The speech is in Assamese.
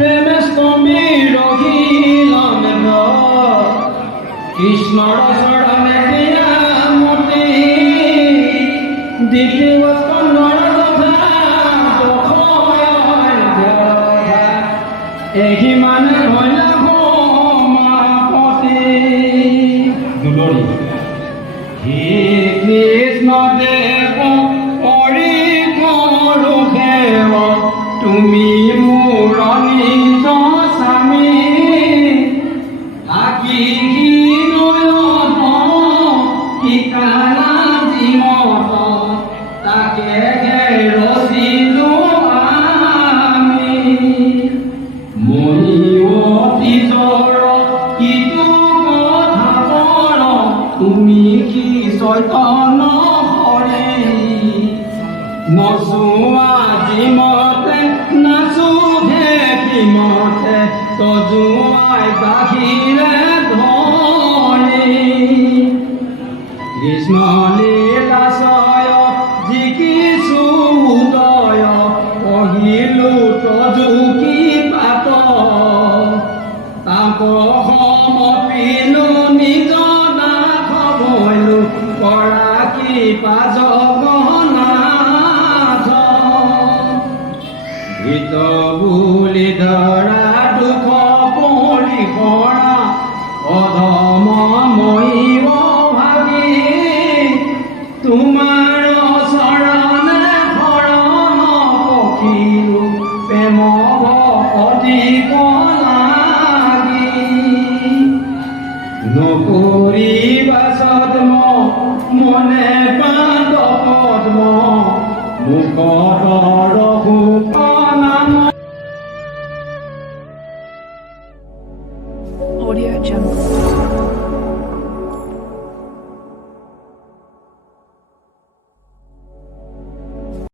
প্ৰেমস্তম্ভী ৰহিলাম কৃষ্ণৰ চৰণে দিয়া মতি দ্বিতীয় স্কন্ধৰ এই মানে হইলা মাপতি দুলৰি হে কৃষ্ণ দেৱ পৰিকৰো সেৱ তুমি মোৰ নিজ স্বামী থাকি নয়ন ঠিকানা জীৱন তাকে ৰচিলো আমি মণিৱতীজৰ কিটো কথা কৰ তুমি কি চৈতন্য হৰি নচোৱা জিমতে নাচো কিমতে তজুৱাই বাহিৰে ধৰি কৃষ্ণ লীলাশয় জিকিছো উদয় পঢ়িলো তজুকি পাত তাক সমপিলো নিজ নাথ বৈলো কৰা কৃপা জগন্নাথ ভিত বুলি ধৰা দুখ পৰিসৰা অধম ময়ীৰ ভাগি তোমাৰ চৰণে শৰণ পখিলো প্ৰেম অধিক লাগি নকৰিবা সদ্ম মনে